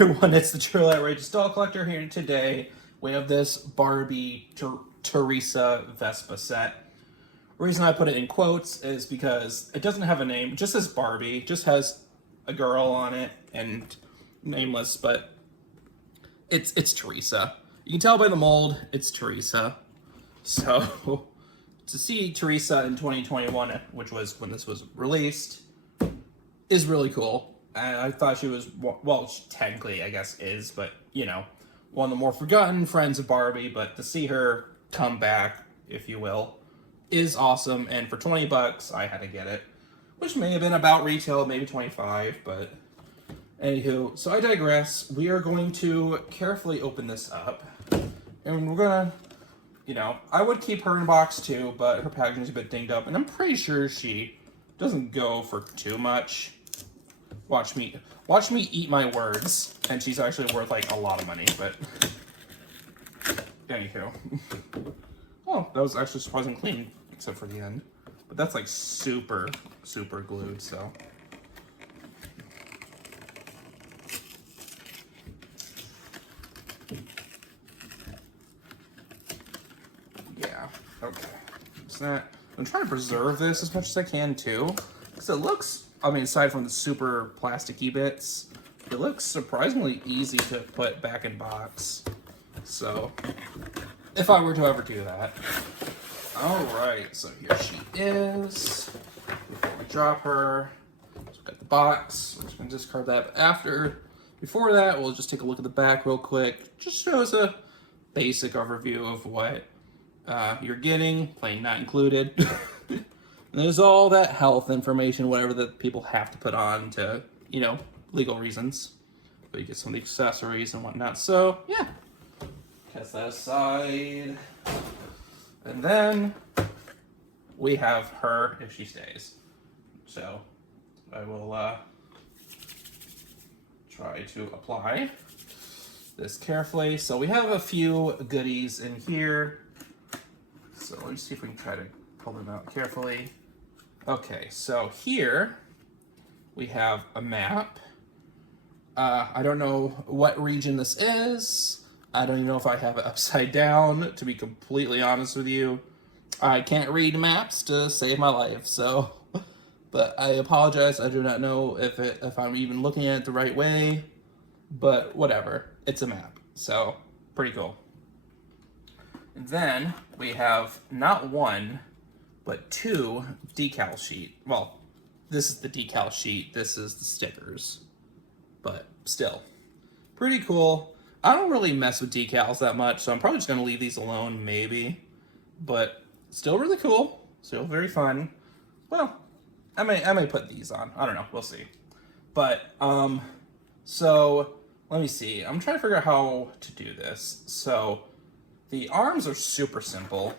Everyone, it's the Truly Outrageous Doll Collector here today. We have this Barbie Teresa Vespa set. The reason I put it in quotes is because it doesn't have a name. It just says Barbie. It just has a girl on it and nameless, but it's Teresa. You can tell by the mold, it's Teresa. So to see Teresa in 2021, which was when this was released, is really cool. I thought she was, well, she technically, I guess, is, but, you know, one of the more forgotten friends of Barbie, but to see her come back, if you will, is awesome, and for 20 bucks, I had to get it, which may have been about retail, maybe 25, but anywho, so I digress. We are going to carefully open this up, and we're gonna, you know, I would keep her in a box too, but her packaging is a bit dinged up, and I'm pretty sure she doesn't go for too much. Watch me eat my words, and she's actually worth like a lot of money, but anywho. Oh, that was actually surprisingly clean, except for the end. But that's like super, super glued, so. Yeah, okay. So that, I'm trying to preserve this as much as I can too, because it looks, I mean, aside from the super plasticky bits, it looks surprisingly easy to put back in box. So, if I were to ever do that. Alright, so here she is. Before we drop her, so we've got the box. We're just going to discard that. But before that, we'll just take a look at the back real quick. Just shows a basic overview of what you're getting, plain not included. And there's all that health information, whatever that people have to put on to, you know, legal reasons. But you get some of the accessories and whatnot. So, yeah. Cast that aside. And then we have her if she stays. So, I will try to apply this carefully. So, we have a few goodies in here. So, let's see if we can try to pull them out carefully. Okay, so here we have a map. I don't know what region this is. I don't even know if I have it upside down, to be completely honest with you. I can't read maps to save my life, so, but I apologize. I do not know if I'm even looking at it the right way, but whatever. It's a map, so pretty cool. And then we have not one, but two decal sheet. Well, this is the decal sheet. This is the stickers. But still, pretty cool. I don't really mess with decals that much, so I'm probably just going to leave these alone, maybe. But still really cool. Still very fun. Well, I may put these on. I don't know. We'll see. But, so, let me see. I'm trying to figure out how to do this. So, the arms are super simple.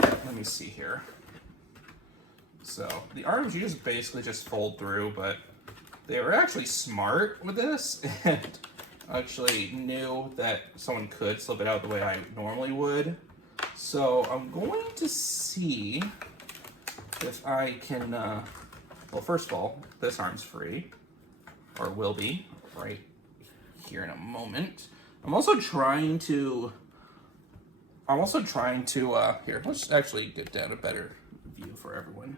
Let me see here. So, the arms you just basically just fold through, but they were actually smart with this, and actually knew that someone could slip it out the way I normally would. So, I'm going to see if I can, well, first of all, this arm's free, or will be, right here in a moment. I'm also trying to, here, let's actually get down a better view for everyone.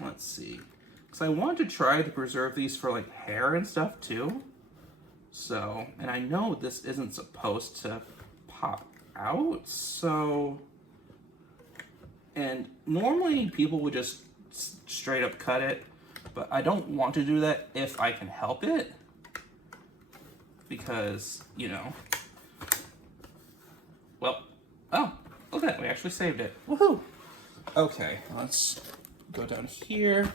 Let's see. Because I want to try to preserve these for, like, hair and stuff, too. So, and I know this isn't supposed to pop out, so, and normally people would just straight up cut it, but I don't want to do that if I can help it, because, you know, well, oh, look at that, we actually saved it. Woohoo! Okay, let's go down here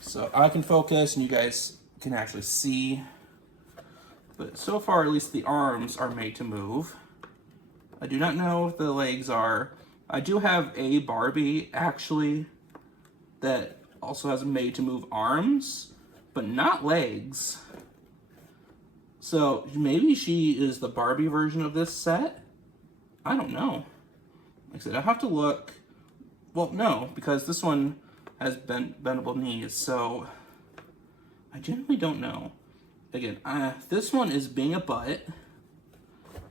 so I can focus and you guys can actually see. But so far, at least the arms are made to move. I do not know if the legs are. I do have a Barbie, actually, that also has made to move arms, but not legs. So maybe she is the Barbie version of this set? I don't know. Like I said, I have to look. Well, no, because this one has bendable knees, so I genuinely don't know. again, this one is being a butt,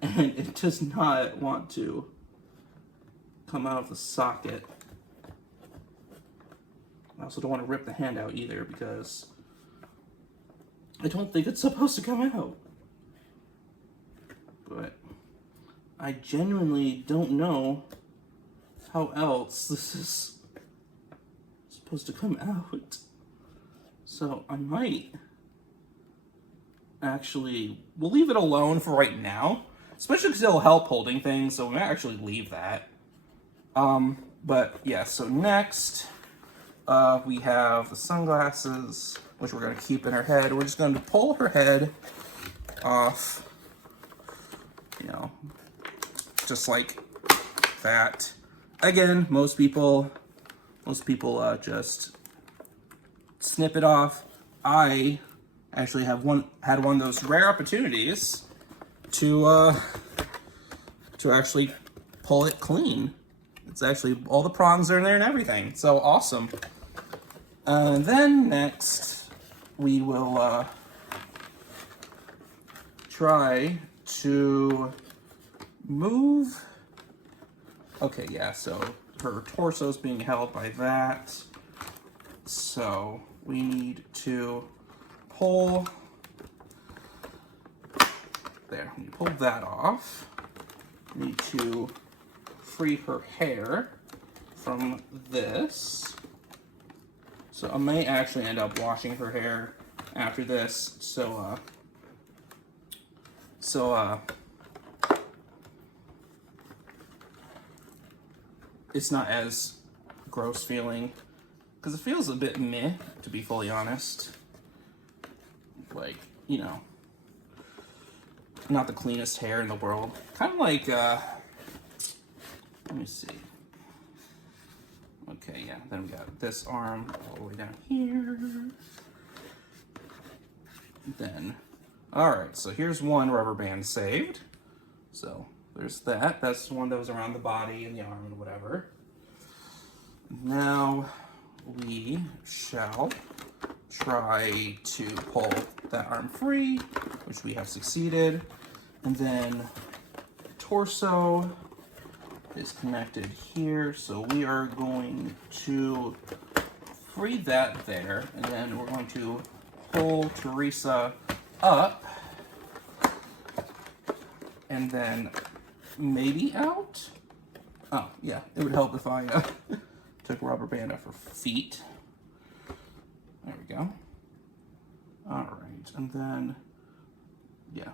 and it does not want to come out of the socket. I also don't want to rip the hand out either because I don't think it's supposed to come out. But I genuinely don't know how else this is supposed to come out. So I might actually, we'll leave it alone for right now, especially because it'll help holding things, so we might actually leave that. But yeah, so next we have the sunglasses, which we're going to keep in her head. We're just going to pull her head off, you know, just like that. Again, most people just snip it off. I actually had one of those rare opportunities to actually pull it clean. It's actually, all the prongs are in there and everything, so awesome. And then next we will try to move. Okay, yeah, so her torso is being held by that. So we need to pull, there, we pull that off. We need to free her hair from this. So I may actually end up washing her hair after this. So it's not as gross feeling, because it feels a bit meh, to be fully honest. Like, you know, not the cleanest hair in the world. Kind of like, let me see. Okay, yeah, then we got this arm all the way down here. Then, alright, so here's one rubber band saved. So, there's that. That's the one that was around the body and the arm and whatever. Now, we shall try to pull that arm free, which we have succeeded. And then, torso is connected here, so we are going to free that there, and then we're going to pull Teresa up, and then maybe out? Oh, yeah, it would help if I took a rubber band off her feet. There we go. Alright, and then, yeah.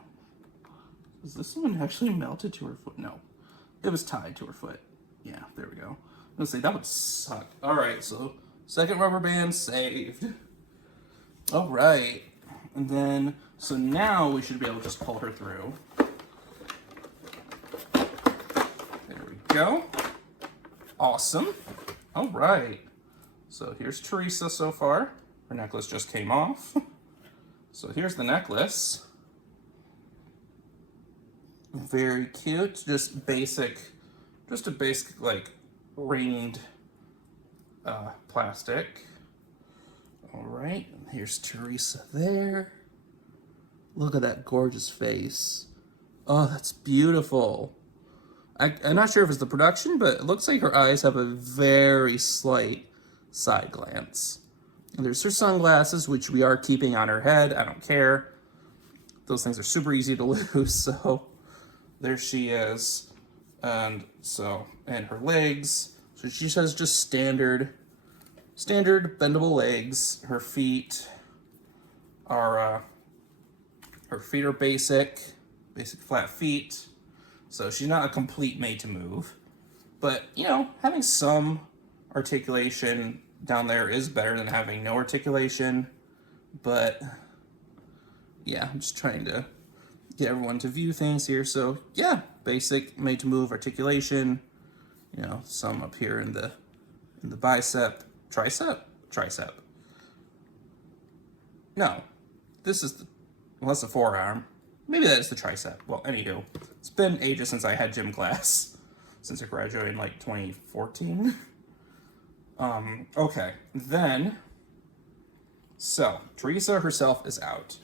Is this one actually melted to her foot? No. It was tied to her foot. Yeah, there we go. I was gonna say, that would suck. Alright, so second rubber band saved. Alright. And then, so now we should be able to just pull her through. There we go. Awesome. Alright. So here's Teresa so far. Her necklace just came off. So here's the necklace. Very cute, just a basic like ringed plastic. All right, here's Teresa there. Look at that gorgeous face. Oh, that's beautiful. I'm not sure if it's the production, but it looks like her eyes have a very slight side glance. And there's her sunglasses, which we are keeping on her head. I don't care. Those things are super easy to lose, so there she is. And her legs. So she has just standard bendable legs. Her feet are basic flat feet. So she's not a complete made to move. But, you know, having some articulation down there is better than having no articulation. But yeah, I'm just trying to get everyone to view things here. So yeah, basic made to move articulation, you know, some up here in the bicep, tricep. No, this is that's the forearm. Maybe that is the tricep. Well, anywho, it's been ages since I had gym class, since I graduated in like 2014. Okay, then, so Teresa herself is out.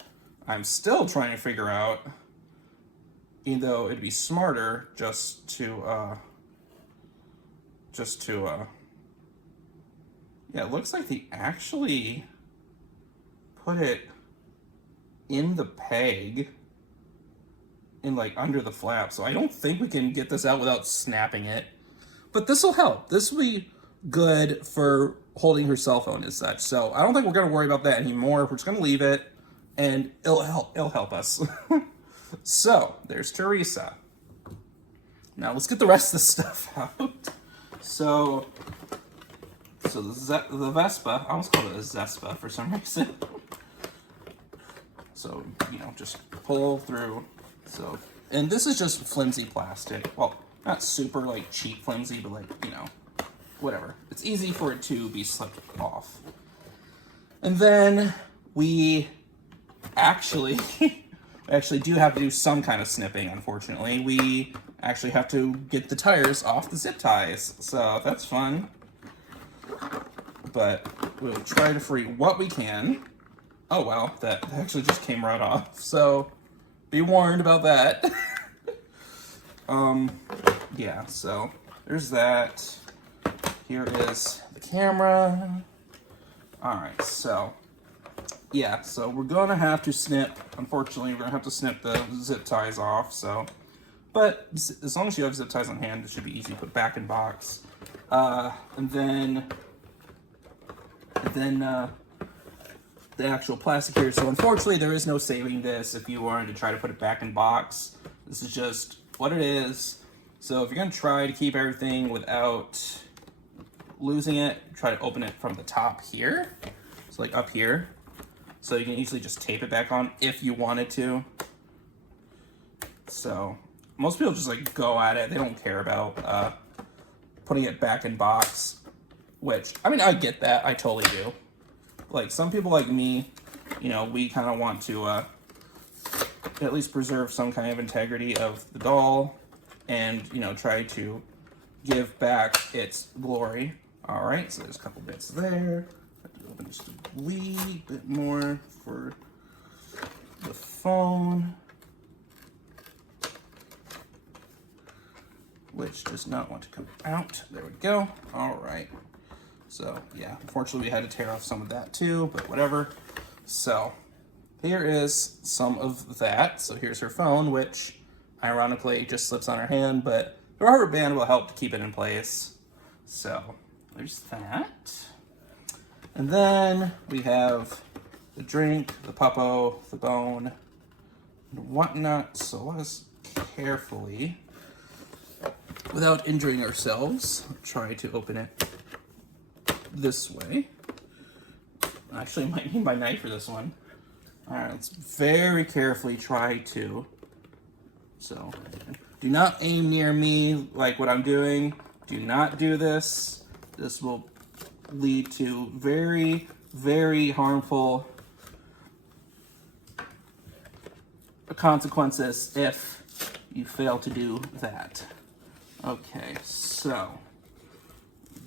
I'm still trying to figure out, even though it'd be smarter just to, yeah, it looks like they actually put it in the peg, in like under the flap. So I don't think we can get this out without snapping it. But this will help. This will be good for holding her cell phone as such. So I don't think we're gonna worry about that anymore. We're just gonna leave it and it'll help us. So there's Teresa. Now let's get the rest of the stuff out. So the Vespa, I almost called it a Zespa for some reason. So, you know, just pull through. So, and this is just flimsy plastic. Well, not super like cheap flimsy, but like, you know, whatever. It's easy for it to be slipped off. And then we actually do have to do some kind of snipping, unfortunately. We actually have to get the tires off the zip ties. So that's fun. But we'll try to free what we can. Oh wow, that actually just came right off. So be warned about that. Yeah, so there's that. Here is the camera. Alright, so yeah, so we're gonna have to snip. Unfortunately, we're gonna have to snip the zip ties off, so but as long as you have zip ties on hand, it should be easy to put back in box. And then the actual plastic here. So unfortunately, there is no saving this if you wanted to try to put it back in box. This is just what it is. So if you're gonna try to keep everything without losing it, try to open it from the top here. So like up here. So you can easily just tape it back on if you wanted to. So most people just like go at it. They don't care about putting it back in box, which, I mean, I get that. I totally do. Like, some people like me, you know, we kind of want to at least preserve some kind of integrity of the doll and, you know, try to give back its glory. All right, so there's a couple bits there. I have to open just a wee bit more for the phone, which does not want to come out. There we go. All right. So yeah, unfortunately we had to tear off some of that too, but whatever. So here is some of that. So here's her phone, which ironically just slips on her hand, but the rubber band will help to keep it in place. So there's that. And then we have the drink, the puppo, the bone, and whatnot. So let us carefully, without injuring ourselves, try to open it this way. Actually, I might need my knife for this one. All right, let's very carefully try to. So, do not aim near me like what I'm doing. Do not do this. This will lead to very, very harmful consequences if you fail to do that. Okay, so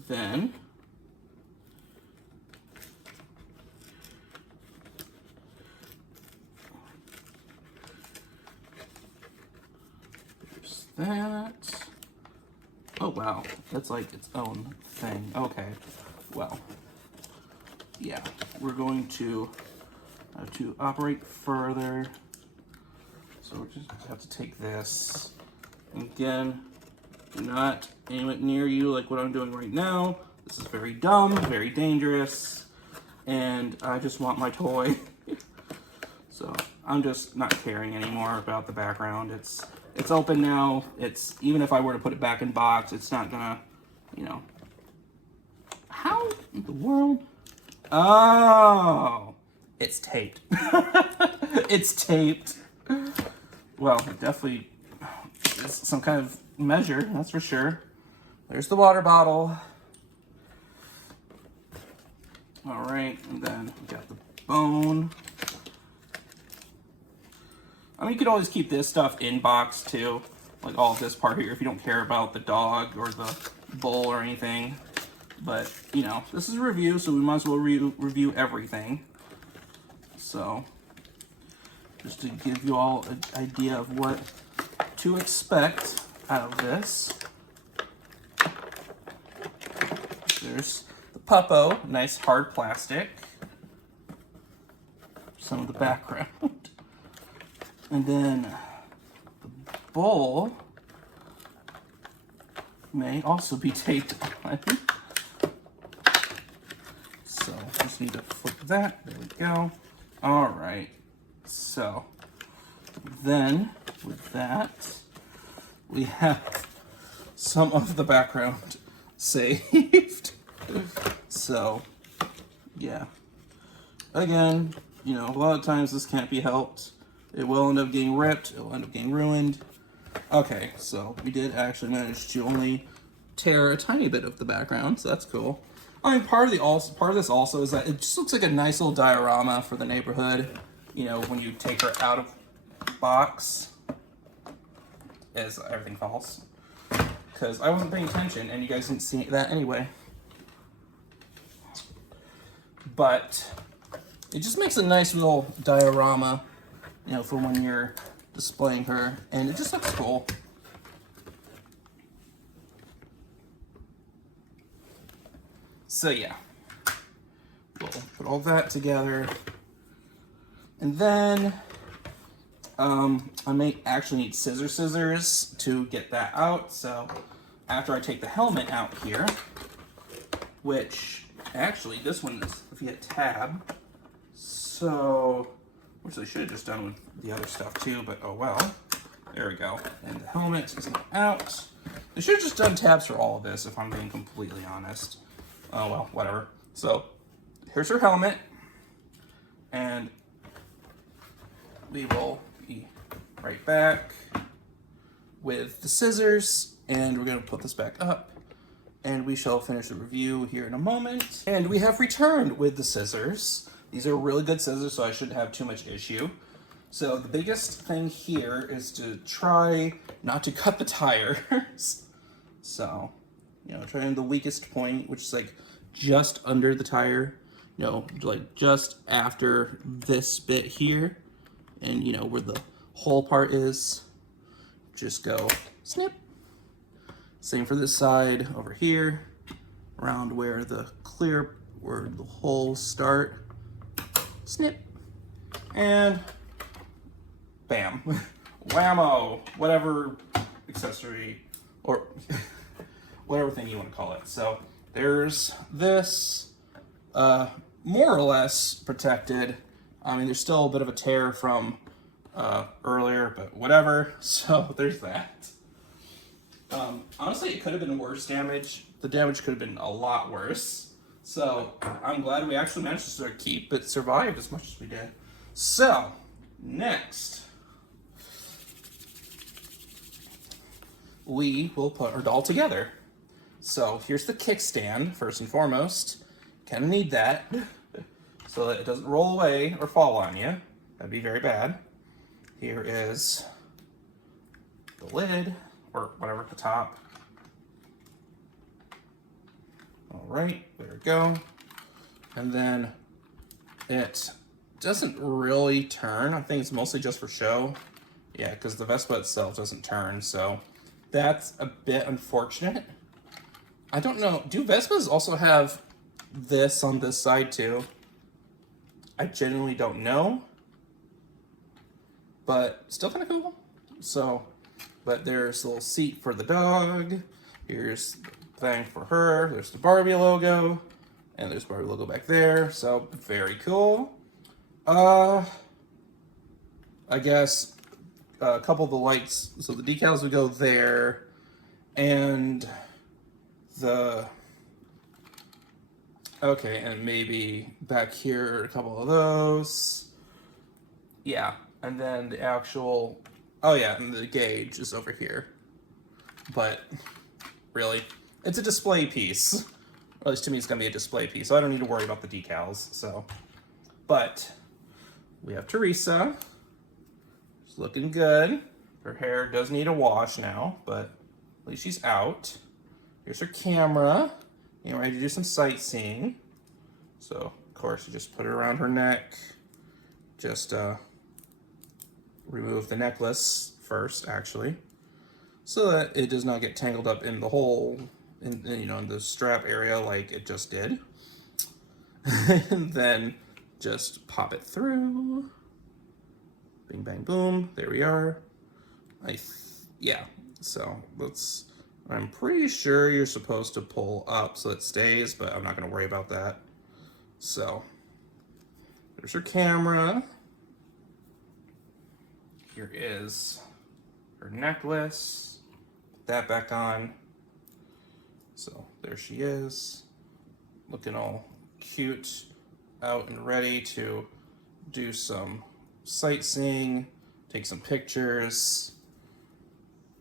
then that. Oh wow, that's like its own thing. Okay, well, yeah, we're going to have to operate further. So we just have to take this. Again, do not aim it near you like what I'm doing right now. This is very dumb, very dangerous, and I just want my toy. So I'm just not caring anymore about the background. It's open now. It's, even if I were to put it back in box, it's not gonna, you know. How in the world? Oh, it's taped. It's taped. Well, it definitely is some kind of measure, that's for sure. There's the water bottle. All right, and then we got the bone. I mean, you could always keep this stuff in box too, like all of this part here, if you don't care about the dog or the bull or anything. But, you know, this is a review, so we might as well review everything. So, just to give you all an idea of what to expect out of this. There's the puppo, nice hard plastic. Some of the background. And then the bowl may also be taped on. So just need to flip that. There we go. All right. So then with that, we have some of the background saved. So yeah. Again, you know, a lot of times this can't be helped. It will end up getting ripped. It will end up getting ruined. Okay, so we did actually manage to only tear a tiny bit of the background, so that's cool. I mean, part of this also is that it just looks like a nice little diorama for the neighborhood. You know, when you take her out of the box, as everything falls. Because I wasn't paying attention, and you guys didn't see that anyway. But it just makes a nice little diorama, you know, for when you're displaying her, and it just looks cool. So yeah, we'll put all that together, and then I may actually need scissors to get that out. So after I take the helmet out here, which actually this one is via tab, so which they should have just done with the other stuff too, but oh well. There we go. And the helmet is out. They should have just done tabs for all of this, if I'm being completely honest. Oh well, whatever. So here's her helmet, and we will be right back with the scissors, and we're going to put this back up, and we shall finish the review here in a moment. And we have returned with the scissors. These are really good scissors, so I shouldn't have too much issue. So the biggest thing here is to try not to cut the tires. So, you know, trying the weakest point, which is like just under the tire, you know, like just after this bit here, and you know, where the whole part is, just go snip. Same for this side over here, around where the holes start, snip, and bam, whammo, whatever accessory or whatever thing you want to call it. So there's this, more or less protected. I mean, there's still a bit of a tear from earlier, but whatever. So there's that. Honestly, it could have been worse damage. The damage could have been a lot worse. So I'm glad we actually managed to sort of keep it survived as much as we did. So next, we will put our doll together. So here's the kickstand, first and foremost. Kind of need that so that it doesn't roll away or fall on you. That'd be very bad. Here is the lid, or whatever at the top. All right, there we go. And then it doesn't really turn. I think it's mostly just for show. Yeah, because the Vespa itself doesn't turn, so that's a bit unfortunate. I don't know, do Vespas also have this on this side too? I genuinely don't know, but still kind of cool. So, but there's a little seat for the dog. Here's the thing for her. There's the Barbie logo, and there's Barbie logo back there. So very cool. I guess a couple of the lights. So the decals would go there, and okay, and maybe back here a couple of those. Yeah, and then the actual, oh yeah, and the gauge is over here. But really, it's a display piece. Or at least to me, it's gonna be a display piece, so I don't need to worry about the decals. So, but we have Teresa. She's looking good. Her hair does need a wash now, but at least she's out. Here's her camera. Getting ready to do some sightseeing. So, of course, you just put it around her neck. Just remove the necklace first, actually, so that it does not get tangled up in the hole, in the strap area like it just did. And then just pop it through. Bing, bang, boom. There we are. Yeah, so I'm pretty sure you're supposed to pull up so it stays, but I'm not going to worry about that. So there's her camera. Here is her necklace. Put that back on. So there she is, looking all cute, out and ready to do some sightseeing, take some pictures.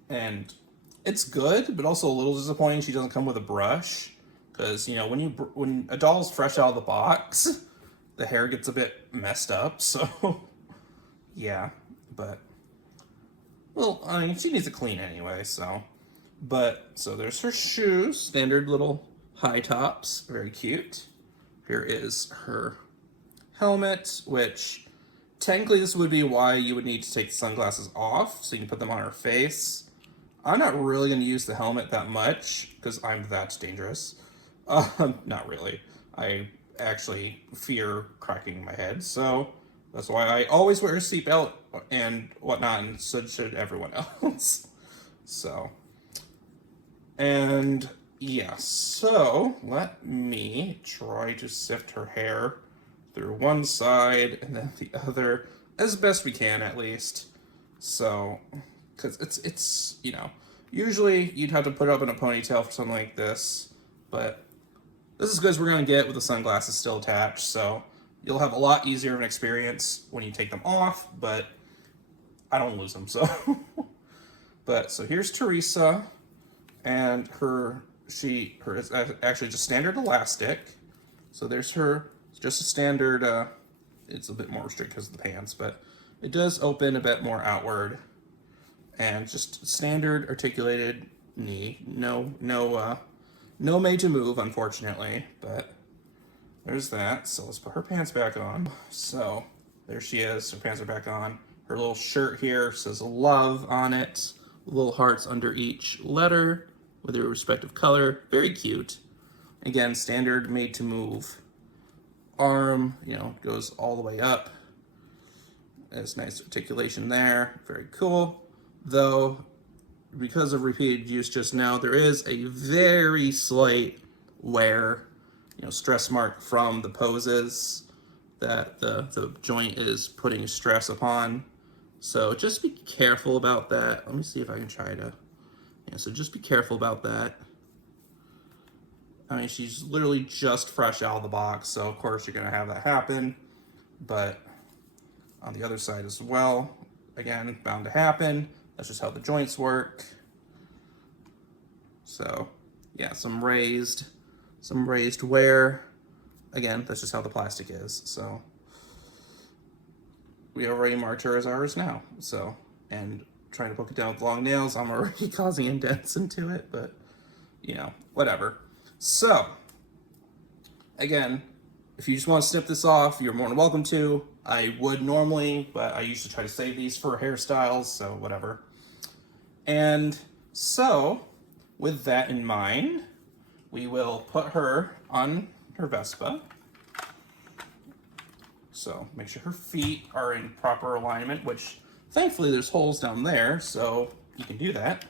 And it's good, but also a little disappointing she doesn't come with a brush, because when a doll's fresh out of the box, the hair gets a bit messed up. So yeah, but well, I mean, she needs to clean anyway. So there's her shoes, standard little high tops, very cute. Here is her helmet, which technically this would be why you would need to take the sunglasses off so you can put them on her face. I'm not really going to use the helmet that much because I'm that dangerous. Not really. I actually fear cracking my head, so that's why I always wear a seatbelt and whatnot, and so should everyone else. So, and yeah, so let me try to sift her hair through one side and then the other, as best we can at least. So, because it's usually you'd have to put it up in a ponytail for something like this, but this is as good as we're going to get with the sunglasses still attached, so you'll have a lot easier of an experience when you take them off, but I don't lose them, so. So here's Teresa, and her is actually just standard elastic. So there's her, it's just a standard, it's a bit more restricted because of the pants, but it does open a bit more outward. And just standard articulated knee. No major move, unfortunately, but there's that. So let's put her pants back on. So there she is. Her pants are back on. Her little shirt here says love on it. Little hearts under each letter with their respective color. Very cute. Again, standard made to move. Arm, goes all the way up. There's nice articulation there. Very cool. Though, because of repeated use just now, there is a very slight wear, stress mark from the poses that the joint is putting stress upon. So just be careful about that. Let me see if I can try to, so just be careful about that. I mean, she's literally just fresh out of the box, so of course you're gonna have that happen, but on the other side as well, again, bound to happen. That's just how the joints work. So yeah, some raised wear. Again, that's just how the plastic is. So we already marked her as ours now. So, and trying to poke it down with long nails, I'm already causing indents into it, but whatever. So again, if you just want to snip this off, you're more than welcome to. I would normally, but I usually try to save these for hairstyles, so whatever. And so, with that in mind, we will put her on her Vespa. So, make sure her feet are in proper alignment, which thankfully there's holes down there, so you can do that.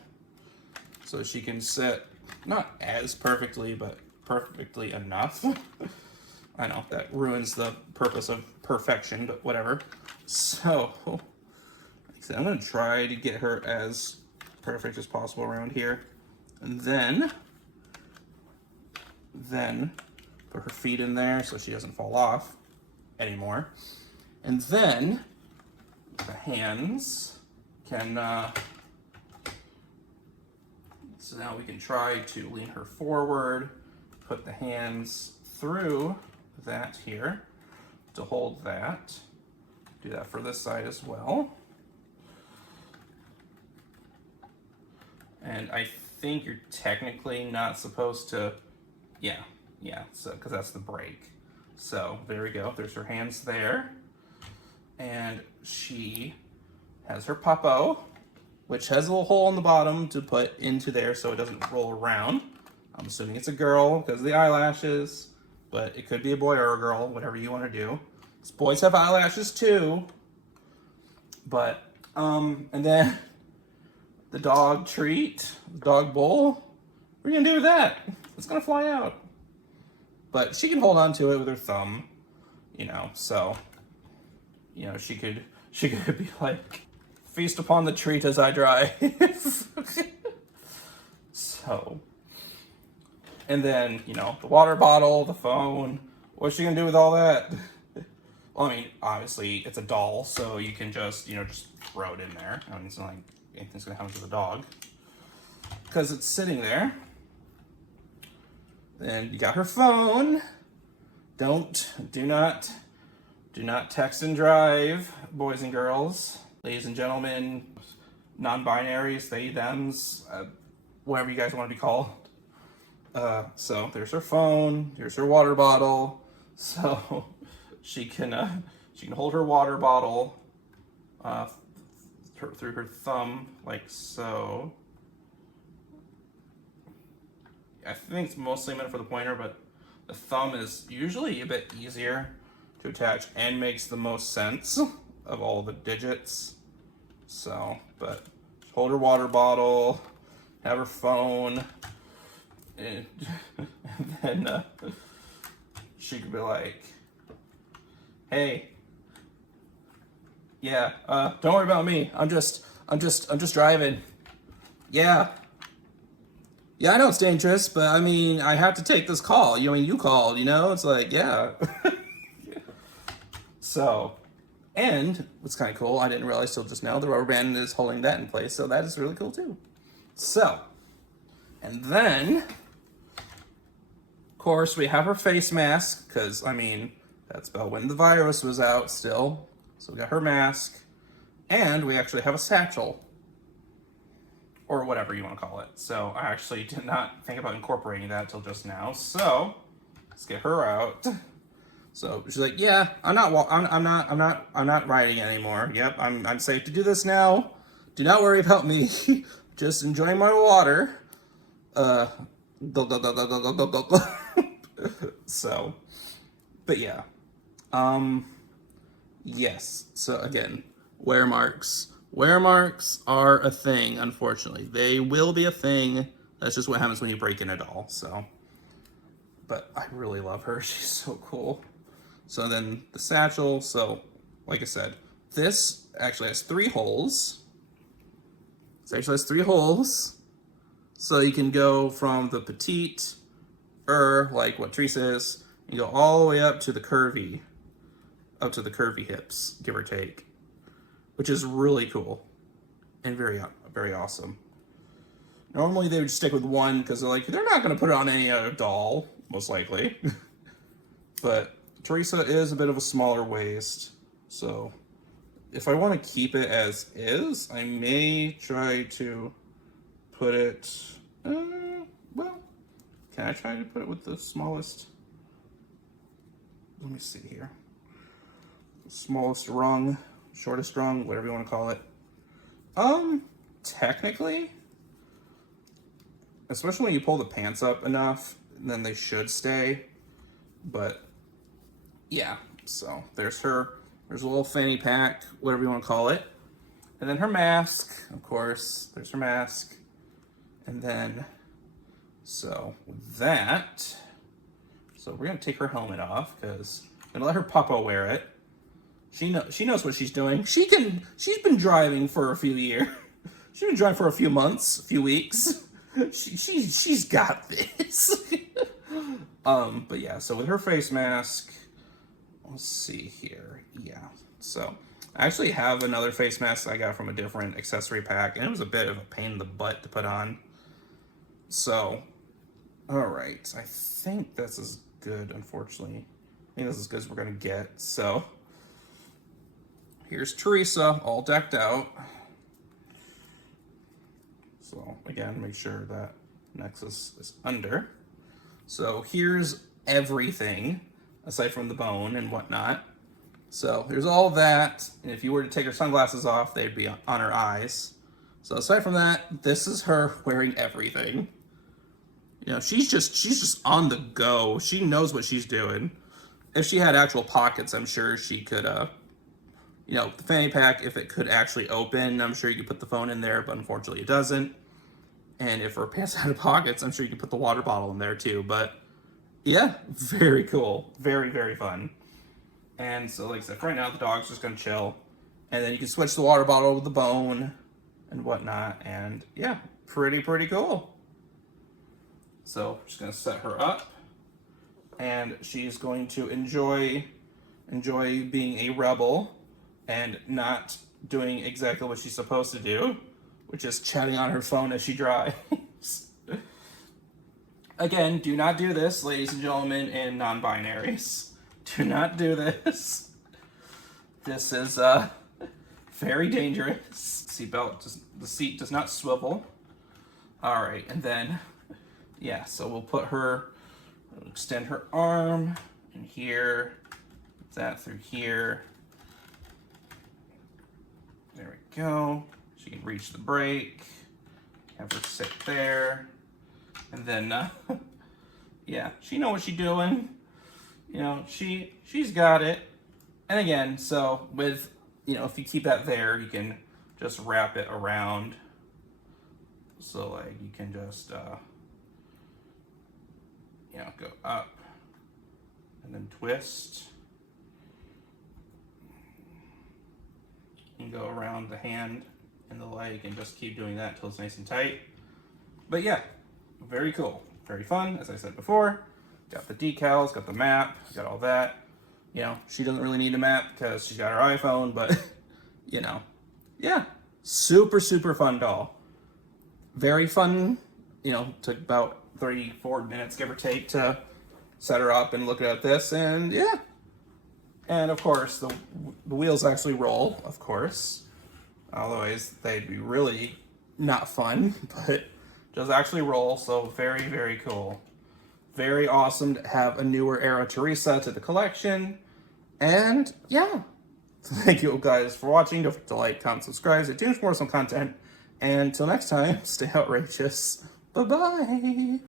So she can sit, not as perfectly, but perfectly enough. I know, that ruins the purpose of perfection, but whatever. So, like I said, I'm going to try to get her as perfect as possible around here. And then put her feet in there so she doesn't fall off anymore. And then the hands can, so now we can try to lean her forward, put the hands through that here to hold that. Do that for this side as well. And I think you're technically not supposed to, yeah, so because that's the brake. So there we go, there's her hands there. And she has her puppo, which has a little hole in the bottom to put into there so it doesn't roll around. I'm assuming it's a girl because of the eyelashes, but it could be a boy or a girl, whatever you want to do. Boys have eyelashes too. But, and then the dog treat, the dog bowl. What are you gonna do with that? It's gonna fly out. But she can hold on to it with her thumb, you know, so, you know, she could be like, feast upon the treat as I drive. So, and then, you know, the water bottle, the phone. What's she gonna do with all that? Well, I mean, obviously it's a doll, so you can just, you know, just throw it in there. I mean, it's not like anything's gonna happen to the dog because it's sitting there. Then you got her phone. Do not text and drive, boys and girls, ladies and gentlemen, non-binaries, they, thems, whatever you guys want to be called. So there's her phone, here's her water bottle. So she can hold her water bottle through her thumb like so. I think it's mostly meant for the pointer, but the thumb is usually a bit easier to attach and makes the most sense of all the digits. So, but hold her water bottle, have her phone, and then she could be like, "Hey, yeah, don't worry about me. I'm just driving. Yeah, I know it's dangerous, but I mean, I have to take this call. You called, you know? It's like, yeah." So, and what's kind of cool, I didn't realize till just now, the rubber band is holding that in place, so that is really cool too. So, and then, of course, we have her face mask, because, I mean, that's about when the virus was out still. So we got her mask, and we actually have a satchel, or whatever you want to call it. So I actually did not think about incorporating that till just now. So let's get her out. So she's like, "Yeah, I'm not riding anymore. Yep, I'm safe to do this now. Do not worry about me. Just enjoying my water." So, but yeah, yes. So again, wear marks. Wear marks are a thing, unfortunately. They will be a thing. That's just what happens when you break in a doll. So, but I really love her. She's so cool. So then the satchel. So, like I said, this actually has 3 holes. It actually has 3 holes. So you can go from the petite, like what Teresa is, and go all the way up to the curvy hips, give or take, which is really cool and very, very awesome. Normally they would stick with one because they're not going to put it on any other doll, most likely. But Teresa is a bit of a smaller waist, so if I want to keep it as is, I may try to put it, well, can I try to put it with the smallest? Let me see here. Smallest rung, shortest rung, whatever you want to call it. Technically, especially when you pull the pants up enough, then they should stay. But yeah, so there's her. There's a little fanny pack, whatever you want to call it. And then her mask, of course. There's her mask. And then, so with that, so we're going to take her helmet off because I'm going to let her puppo wear it. She knows what she's doing. She's been driving for a few years. She's been driving for a few months, a few weeks. She's got this. But yeah, so with her face mask, let's see here. Yeah, so I actually have another face mask I got from a different accessory pack, and it was a bit of a pain in the butt to put on. So, all right, I think this is good, unfortunately. I think this is as good as we're gonna get. So, here's Teresa, all decked out. So, again, make sure that Nexus is under. So, here's everything, aside from the bone and whatnot. So there's all that, and if you were to take her sunglasses off, they'd be on her eyes. So aside from that, this is her wearing everything. You know, she's just on the go. She knows what she's doing. If she had actual pockets, I'm sure she could, you know, the fanny pack, if it could actually open, I'm sure you could put the phone in there, but unfortunately it doesn't. And if her pants had pockets, I'm sure you could put the water bottle in there too. But yeah, very cool. Very, very fun. And so, like I said, for right now, the dog's just gonna chill. And then you can switch the water bottle with the bone and whatnot. And yeah, pretty cool. So I'm just gonna set her up. And she's going to enjoy being a rebel and not doing exactly what she's supposed to do, which is chatting on her phone as she drives. Again, do not do this, ladies and gentlemen, and non-binaries. Do not do this. This is very dangerous. The seat does not swivel. All right, and then, yeah, so we'll extend her arm in here, that through here. There we go. She can reach the brake. Have her sit there. And then, yeah, she knows what she's doing. You know, she's got it. And again, so with, you know, if you keep that there, you can just wrap it around. So like you can just, you know, go up and then twist. And go around the hand and the leg and just keep doing that until it's nice and tight. But yeah, very cool. Very fun, as I said before. Got the decals, got the map, got all that. You know, she doesn't really need a map because she's got her iPhone, but, you know, yeah. Super fun doll. Very fun, you know, took about 34 minutes, give or take, to set her up and look at this, and yeah. And of course, the wheels actually roll, of course. Otherwise, they'd be really not fun, but does actually roll, so very cool. Very awesome to have a newer era Teresa to the collection. And yeah, thank you guys for watching. Don't forget to like, comment, subscribe, stay tuned for more content. And until next time, stay outrageous. Bye-bye.